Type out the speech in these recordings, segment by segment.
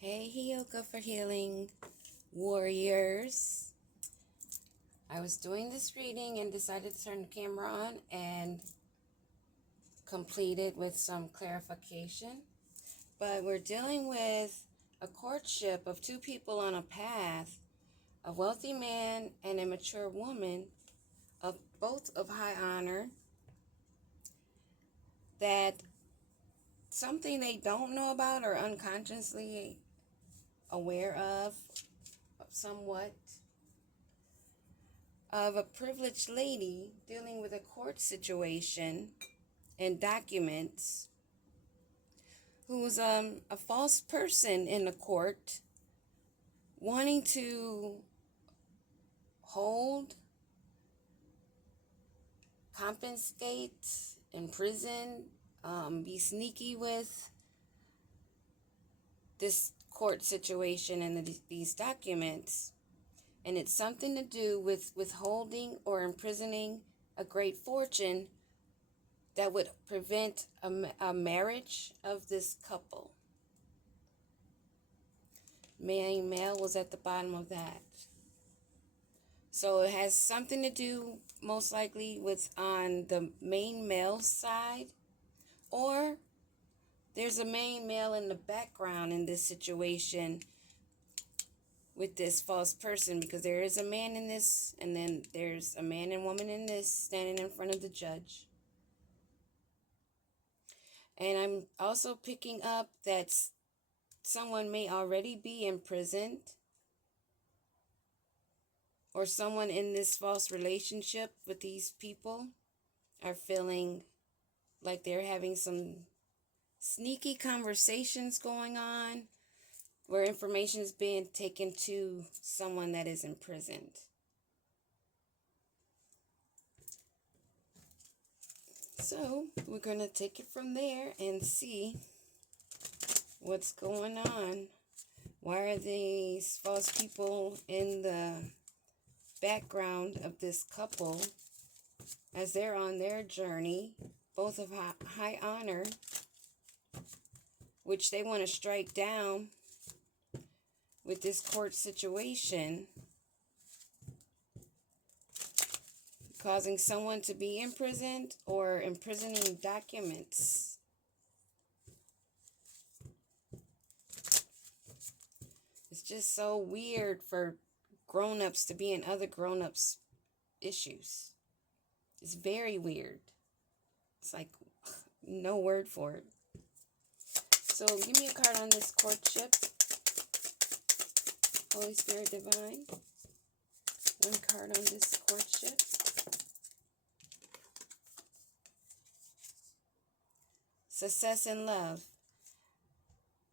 Hey, Yoga for Healing Warriors. I was doing this reading and decided to turn the camera on and complete it with some clarification. But we're dealing with a courtship of two people on a path, a wealthy man and a mature woman, of both of high honor, that something they don't know about or unconsciously aware of somewhat, of a privileged lady dealing with a court situation and documents, who's a false person in the court, wanting to hold, confiscate, imprison, be sneaky with this court situation and these documents. And it's something to do with withholding or imprisoning a great fortune that would prevent a marriage of this couple. Male was at the bottom of that. So it has something to do, most likely, with on the main male side, or there's a main male in the background in this situation with this false person, because there is a man in this, and then there's a man and woman in this standing in front of the judge. And I'm also picking up that someone may already be imprisoned, or someone in this false relationship with these people are feeling like they're having some sneaky conversations going on where information is being taken to someone that is imprisoned. So we're going to take it from there and see what's going on. Why are these false people in the background of this couple as they're on their journey, both of high honor, which they want to strike down with this court situation, causing someone to be imprisoned or imprisoning documents. It's just so weird for grown-ups to be in other grown-ups' issues. It's very weird. It's like no word for it. So give me a card on this courtship. Holy Spirit Divine. One card on this courtship. Success in love.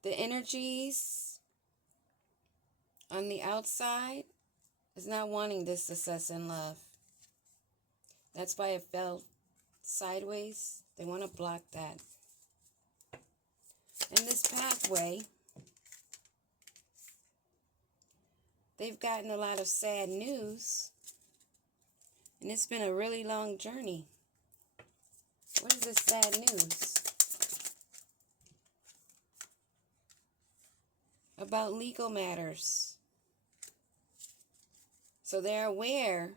The energies on the outside is not wanting this success in love. That's why it fell sideways. They want to block that. In this pathway, they've gotten a lot of sad news, and it's been a really long journey. What is this sad news? About legal matters. So they're aware,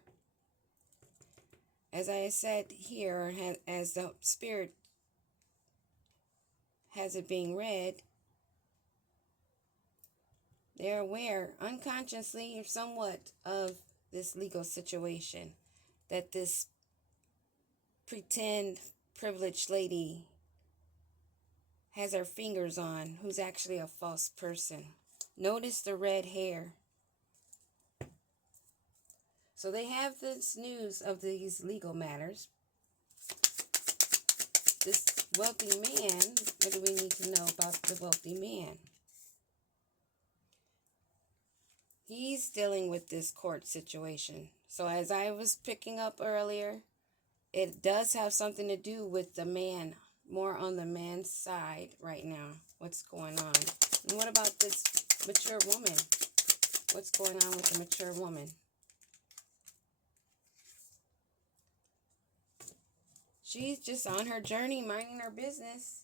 as I said here, as the Spirit has it being read, they're aware, unconsciously or somewhat, of this legal situation that this pretend privileged lady has her fingers on, who's actually a false person. Notice the red hair. So they have this news of these legal matters. This wealthy man, what do we need to know about the wealthy man? He's dealing with this court situation. So as I was picking up earlier, it does have something to do with the man, more on the man's side right now. What's going on? And what about this mature woman? What's going on with the mature woman? She's just on her journey, minding her business,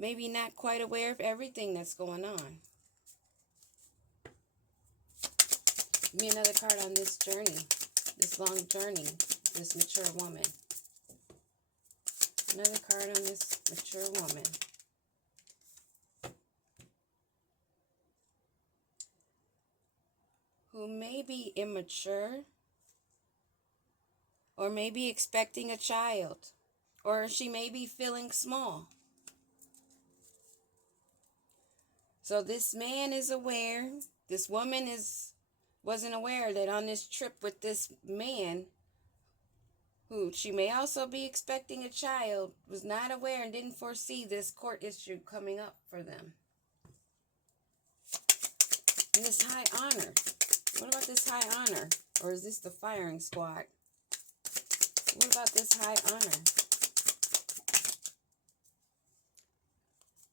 maybe not quite aware of everything that's going on. Give me another card on this journey, this long journey, this mature woman. Another card on this mature woman. Who may be immature, or may be expecting a child, or she may be feeling small. So this man is aware, this woman wasn't aware that on this trip with this man, who she may also be expecting a child, was not aware and didn't foresee this court issue coming up for them. And this high honor. What about this high honor? Or is this the firing squad? What about this high honor?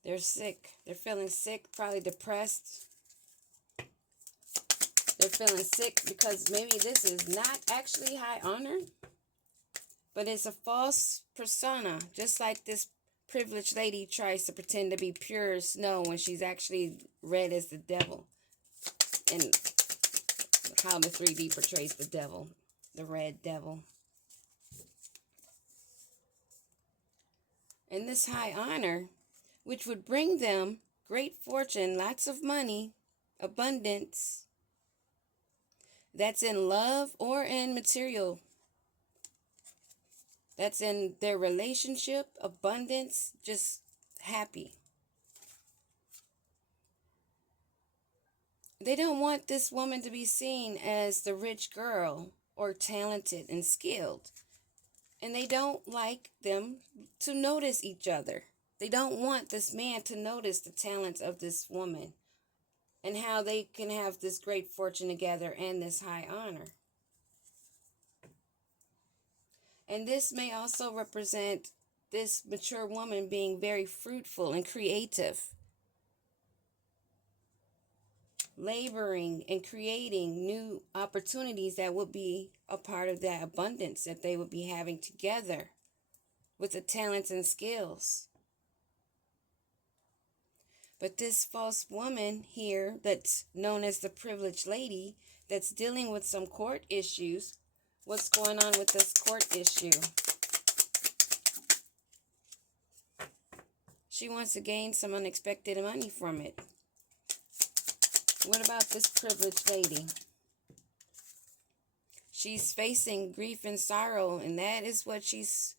They're sick. They're feeling sick, probably depressed. They're feeling sick because maybe this is not actually high honor, but it's a false persona, just like this privileged lady tries to pretend to be pure as snow when she's actually red as the devil. And how the 3D portrays the devil, the red devil. And this high honor, which would bring them great fortune, lots of money, abundance, that's in love or in material. That's in their relationship, abundance, just happy. They don't want this woman to be seen as the rich girl or talented and skilled. And they don't like them to notice each other. They don't want this man to notice the talents of this woman and how they can have this great fortune together and this high honor. And this may also represent this mature woman being very fruitful and creative, laboring and creating new opportunities that would be a part of that abundance that they would be having together with the talents and skills. But this false woman here, that's known as the privileged lady, that's dealing with some court issues. What's going on with this court issue? She wants to gain some unexpected money from it. What about this privileged lady? She's facing grief and sorrow, and that is what she's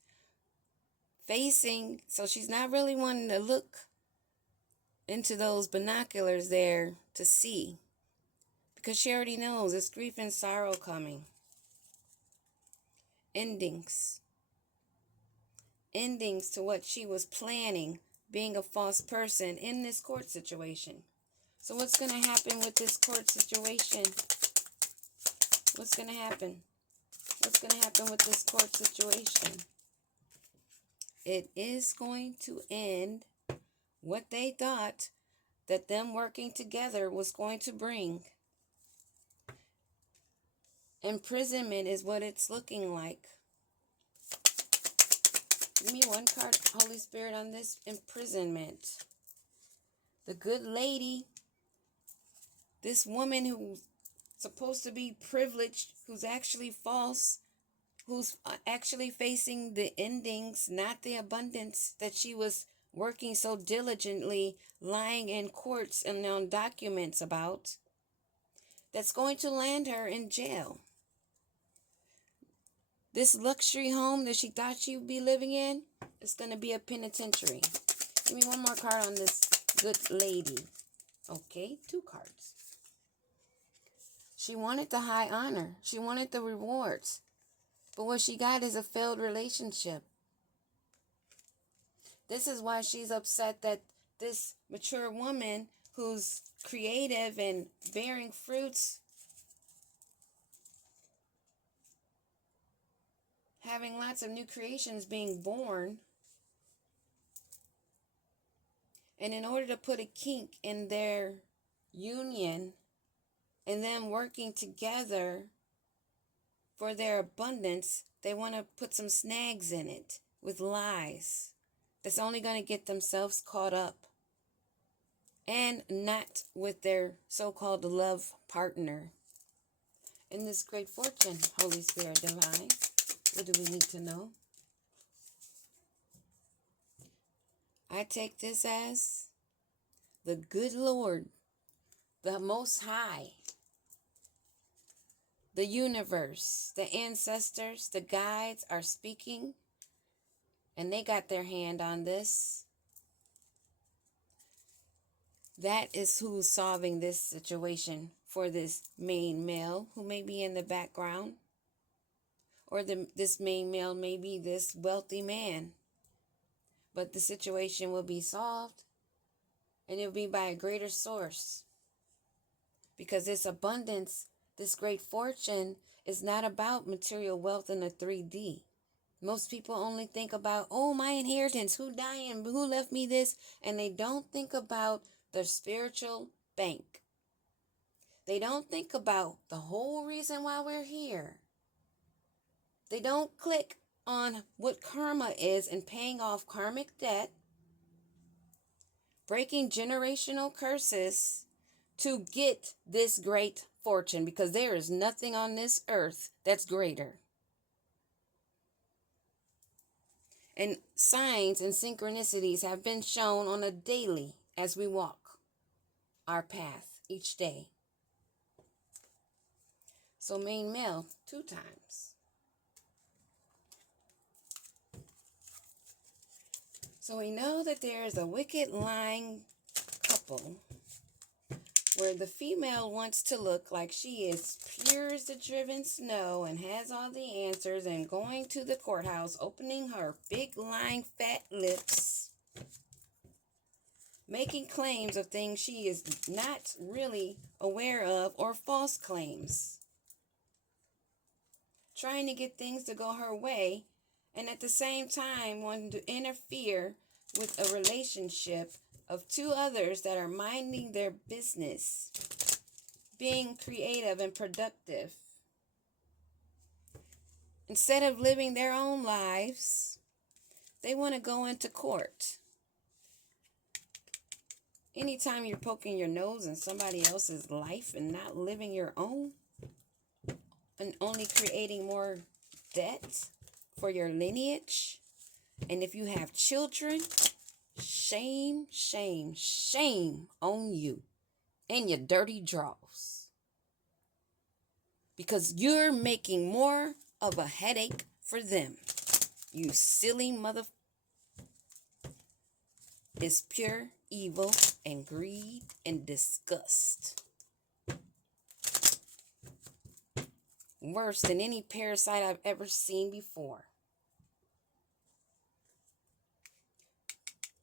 facing. So she's not really wanting to look into those binoculars there to see, because she already knows it's grief and sorrow coming. Endings to what she was planning, being a false person in this court situation. So what's going to happen with this court situation? What's going to happen? What's going to happen with this court situation? It is going to end what they thought that them working together was going to bring. Imprisonment is what it's looking like. Give me one card, Holy Spirit, on this imprisonment. The good lady, this woman who's supposed to be privileged, who's actually false, who's actually facing the endings, not the abundance that she was working so diligently, lying in courts and on documents about, that's going to land her in jail. This luxury home that she thought she would be living in is going to be a penitentiary. Give me one more card on this good lady. Okay, 2 cards. She wanted the high honor. She wanted the rewards. But what she got is a failed relationship. This is why she's upset that this mature woman who's creative and bearing fruits, having lots of new creations being born, and in order to put a kink in their union and them working together for their abundance, they want to put some snags in it with lies. that's only going to get themselves caught up and not with their so-called love partner. In this great fortune, Holy Spirit Divine, what do we need to know? I take this as the good Lord, the Most High, the universe, the ancestors, the guides are speaking, and they got their hand on this. That is who's solving this situation for this main male who may be in the background. Or this main male may be this wealthy man. But the situation will be solved, and it will be by a greater source. Because this abundance, this great fortune, is not about material wealth in the 3D. Most people only think about, oh, my inheritance, who dying, who left me this, and they don't think about the spiritual bank. They don't think about the whole reason why we're here. They don't click on what karma is and paying off karmic debt, breaking generational curses to get this great fortune, because there is nothing on this earth that's greater. And signs and synchronicities have been shown on a daily as we walk our path each day. So main male 2 times. So we know that there is a wicked lying couple where the female wants to look like she is pure as the driven snow and has all the answers, and going to the courthouse, opening her big lying fat lips, making claims of things she is not really aware of, or false claims, trying to get things to go her way, and at the same time wanting to interfere with a relationship of 2 others that are minding their business, being creative and productive. Instead of living their own lives, they want to go into court. Anytime you're poking your nose in somebody else's life and not living your own, and only creating more debt for your lineage, and if you have children, shame, shame, shame on you and your dirty draws. Because you're making more of a headache for them. You silly mother. It's pure evil and greed and disgust. Worse than any parasite I've ever seen before.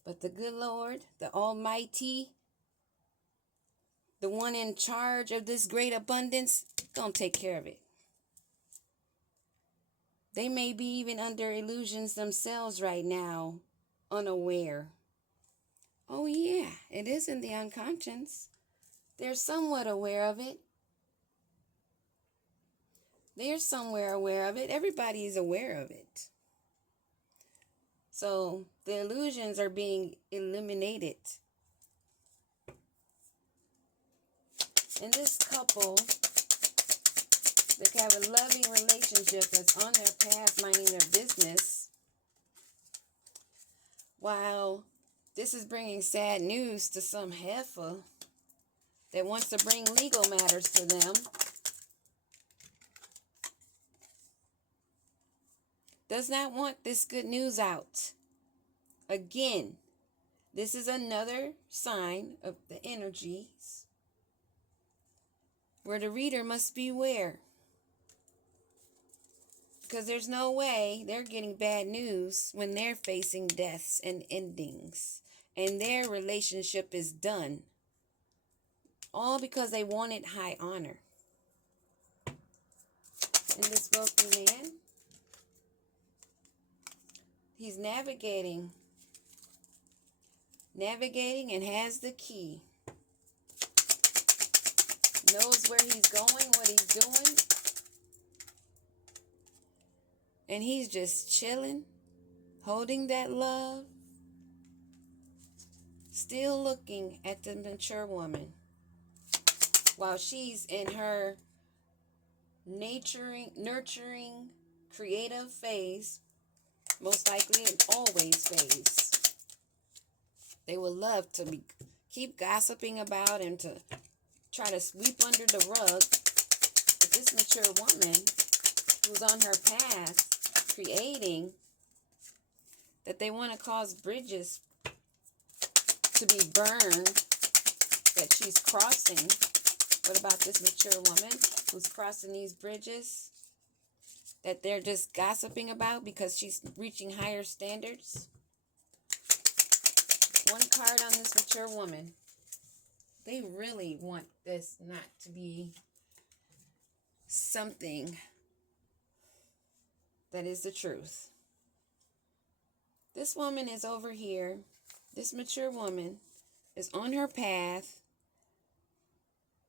But the good Lord, the Almighty, the one in charge of this great abundance, gonna take care of it. They may be even under illusions themselves right now, unaware. Oh yeah, it is in the unconscious. They're somewhat aware of it. They're somewhere aware of it. Everybody is aware of it. So the illusions are being eliminated. And this couple that have a loving relationship that's on their path, minding their business, while this is bringing sad news to some heifer that wants to bring legal matters to them, does not want this good news out. Again, this is another sign of the energies where the reader must beware. Because there's no way they're getting bad news when they're facing deaths and endings. And their relationship is done. All because they wanted high honor. And this wealthy man, he's navigating and has the key. Knows where he's going, what he's doing. And he's just chilling, holding that love, still looking at the mature woman while she's in her nurturing, creative phase, most likely an always phase. They would love to keep gossiping about and to try to sweep under the rug. But this mature woman who's on her path creating, that they want to cause bridges to be burned that she's crossing. What about this mature woman who's crossing these bridges that they're just gossiping about because she's reaching higher standards? One card on this mature woman. They really want this not to be something that is the truth. This woman is over here. This mature woman is on her path,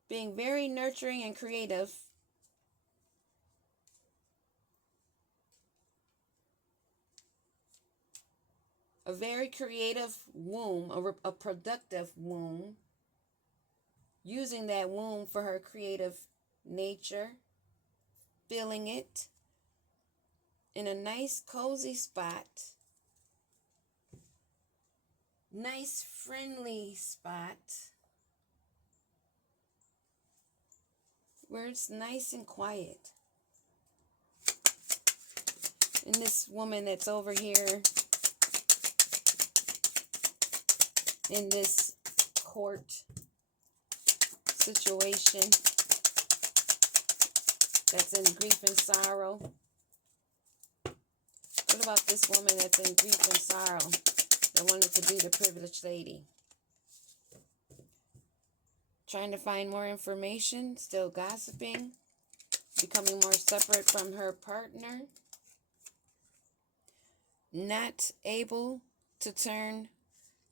being very nurturing and creative. A very creative womb, a productive womb, using that womb for her creative nature, filling it in a nice, cozy spot, nice, friendly spot, where it's nice and quiet. And this woman that's over here in this court situation that's in grief and sorrow. What about this woman that's in grief and sorrow that wanted to be the privileged lady? Trying to find more information, still gossiping, becoming more separate from her partner, not able to turn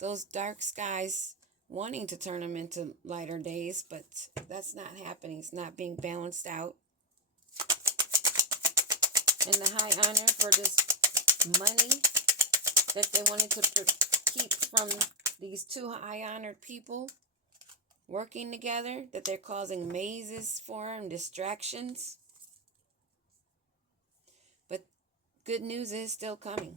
those dark skies, wanting to turn them into lighter days, but that's not happening. It's not being balanced out. And the high honor for this money that they wanted to keep from these two high-honored people working together, that they're causing mazes for and distractions. But good news is still coming.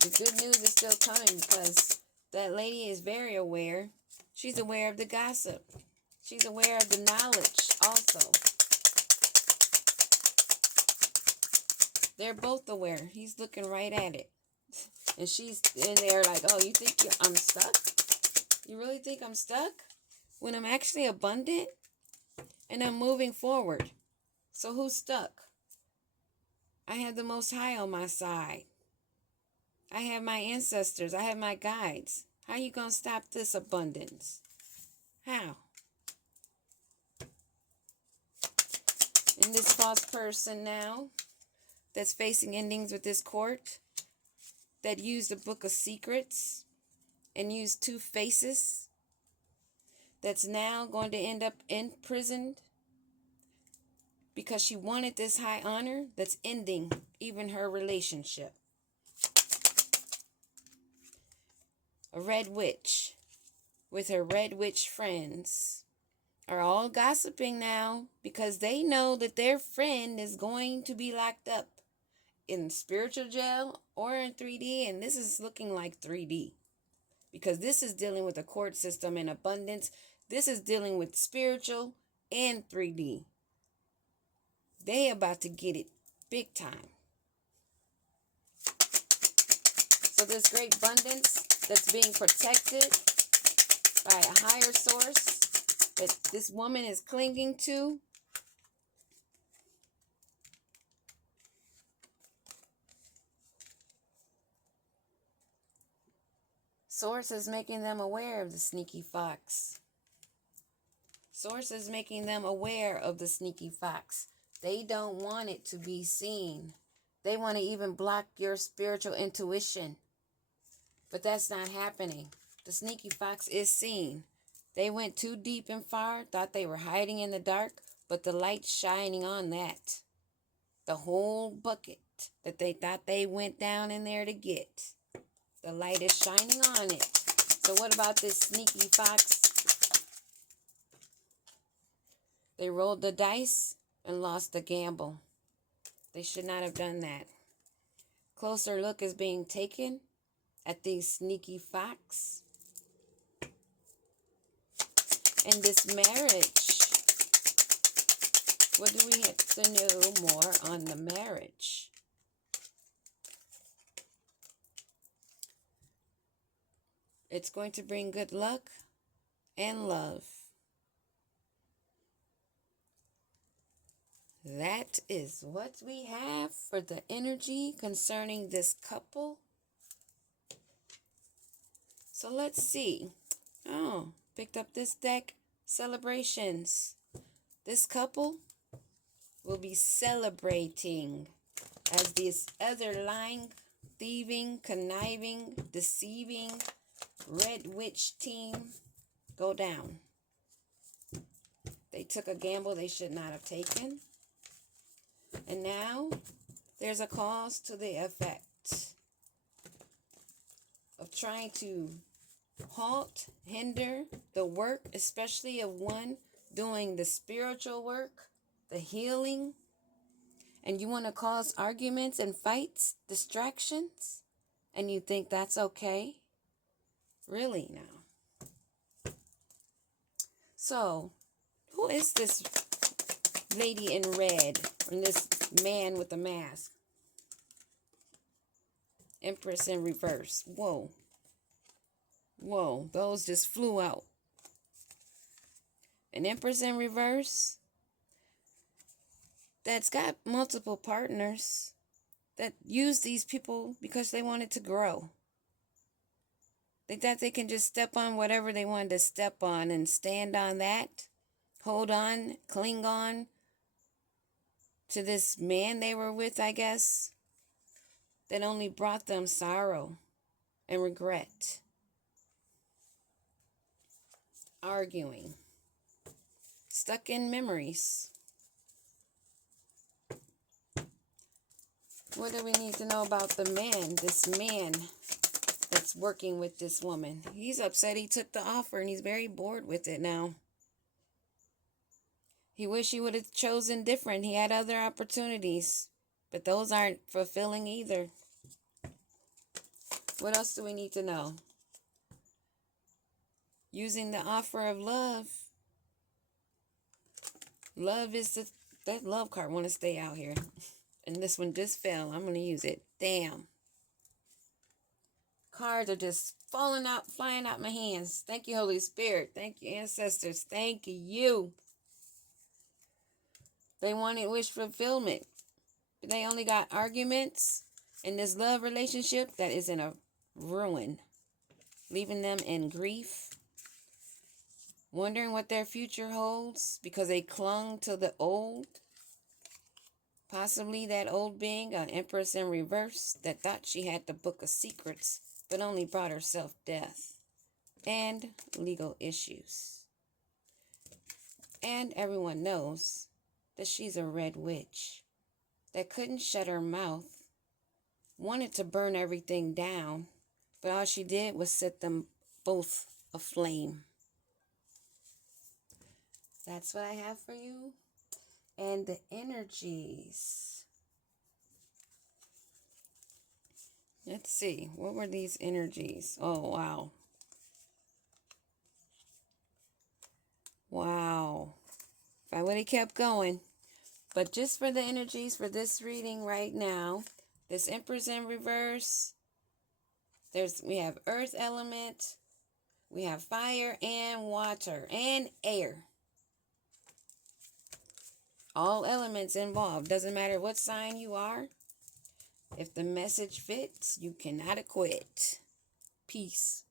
The good news is still coming because that lady is very aware. She's aware of the gossip. She's aware of the knowledge also. They're both aware. He's looking right at it. And she's in there like, oh, you think I'm stuck? You really think I'm stuck? When I'm actually abundant and I'm moving forward. So who's stuck? I have the Most High on my side. I have my ancestors. I have my guides. How are you going to stop this abundance? How? And this false person now that's facing endings with this court, that used the book of secrets and used two faces, that's now going to end up imprisoned because she wanted this high honor, that's ending even her relationship. A red witch with her red witch friends are all gossiping now because they know that their friend is going to be locked up in spiritual jail or in 3D, and this is looking like 3D because this is dealing with a court system in abundance. This is dealing with spiritual and 3D. They about to get it big time. So this great abundance that's being protected by a higher source that this woman is clinging to, Source is making them aware of the sneaky fox. Source is making them aware of the sneaky fox. They don't want it to be seen. They want to even block your spiritual intuition. But that's not happening. The sneaky fox is seen. They went too deep and far, thought they were hiding in the dark, but the light's shining on that. The whole bucket that they thought they went down in there to get. The light is shining on it. So what about this sneaky fox? They rolled the dice and lost the gamble. They should not have done that. Closer look is being taken at these sneaky fox. And this marriage. What do we have to know more on the marriage? It's going to bring good luck and love. That is what we have for the energy concerning this couple. So let's see. Oh, picked up this deck. Celebrations. This couple will be celebrating as this other lying, thieving, conniving, deceiving, red witch team go down. They took a gamble they should not have taken. And now there's a cause to the effect of trying to halt, hinder the work, especially of one doing the spiritual work, the healing, and you want to cause arguments and fights, distractions, and you think that's okay? Really now? So, who is this lady in red and this man with the mask? Empress in reverse. Whoa. Whoa, those just flew out. An Empress in reverse that's got multiple partners that use these people because they wanted to grow. They thought they can just step on whatever they wanted to step on and stand on that, hold on, cling on to this man they were with, I guess, that only brought them sorrow and regret. Arguing. Stuck in memories. What do we need to know about the man, this man that's working with this woman? He's upset he took the offer and he's very bored with it now. He wished he would have chosen different. He had other opportunities, but those aren't fulfilling either. What else do we need to know? Using the offer of love. Love is that love card want to stay out here. And this one just fell. I'm going to use it. Damn. Cards are just flying out my hands. Thank you, Holy Spirit. Thank you, ancestors. Thank you. They wanted wish fulfillment. But they only got arguments in this love relationship that is in a ruin. Leaving them in grief. Wondering what their future holds because they clung to the old. Possibly that old being, an Empress in reverse, that thought she had the book of secrets, but only brought herself death and legal issues. And everyone knows that she's a red witch that couldn't shut her mouth, wanted to burn everything down, but all she did was set them both aflame. That's what I have for you. And the energies. Let's see. What were these energies? Oh, wow. Wow. If I would have kept going. But just for the energies for this reading right now, this Empress in reverse, we have earth element, we have fire and water and air. All elements involved. Doesn't matter what sign you are. If the message fits, you cannot acquit. Peace.